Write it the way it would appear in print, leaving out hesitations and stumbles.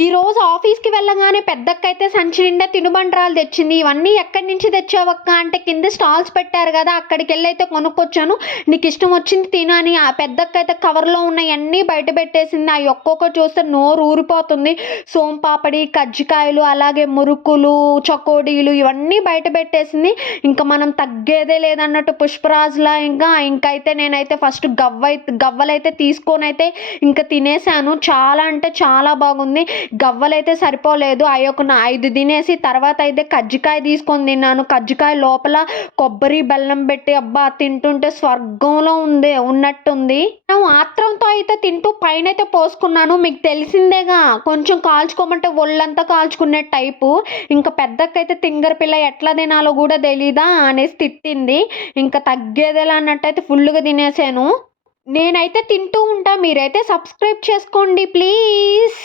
ఈరోజు ఆఫీస్‌కి వెళ్ళగానే పెద్దక్కయితే సంచి నిండా తినుబండరాలు తెచ్చింది. "ఇవన్నీ ఎక్కడి నుంచి తెచ్చావక్క" అంటే, "కింద స్టాల్స్ పెట్టారు గదా! అక్కడికెళ్ళైతే కొనుక్కొచ్చాను. నీకిష్టం వచ్చింది తిను" అని ఆ పెద్దక్కయితే కవర్‌లో ఉన్నయన్నీ బయట పెట్టేసింది. అయి ఒక్కొక్కటి చూస్తే నోరు ఊరిపోతుంది. సోంపాపిడి, కజ్జికాయలు, అలాగే మురుకులు, చకోడీలు ఇవన్నీ బయట పెట్టేసింది. ఇంక మనం తగ్గేదే లేదన్నట్టు పుష్పరాజ్‌లా ఇంకైతే నేనైతే ఫస్ట్ గవ్వలైతే తీసుకొనైతే ఇంక తినేసాను. చాలా అంటే చాలా బాగుంది. గవ్వలైతే సరిపోలేదు. అయ్యొక 5 తినేసి తర్వాత అయితే కజ్జికాయ తీసుకొని తిన్నాను. కజ్జికాయ లోపల కొబ్బరి, బెల్లం పెట్టి అబ్బా! తింటుంటే స్వర్గంలో ఉన్నట్టుంది. నేను ఆత్రంతో అయితే తింటూ పైనైతే పోసుకున్నాను. మీకు తెలిసిందేగా కొంచెం కాల్చుకోమంటే ఒళ్ళంతా కాల్చుకునే టైపు. ఇంక పెద్దక్కయితే తింగర పిల్ల ఎట్లా తినాలో గూడా తెలీదా అనేసి తిట్టింది. ఇంక తగ్గేదేలా అన్నట్టయితే ఫుల్లుగా తినేసాను. నేనైతే తింటూ ఉంటా. మీరైతే సబ్స్క్రైబ్ చేసుకోండి ప్లీజ్.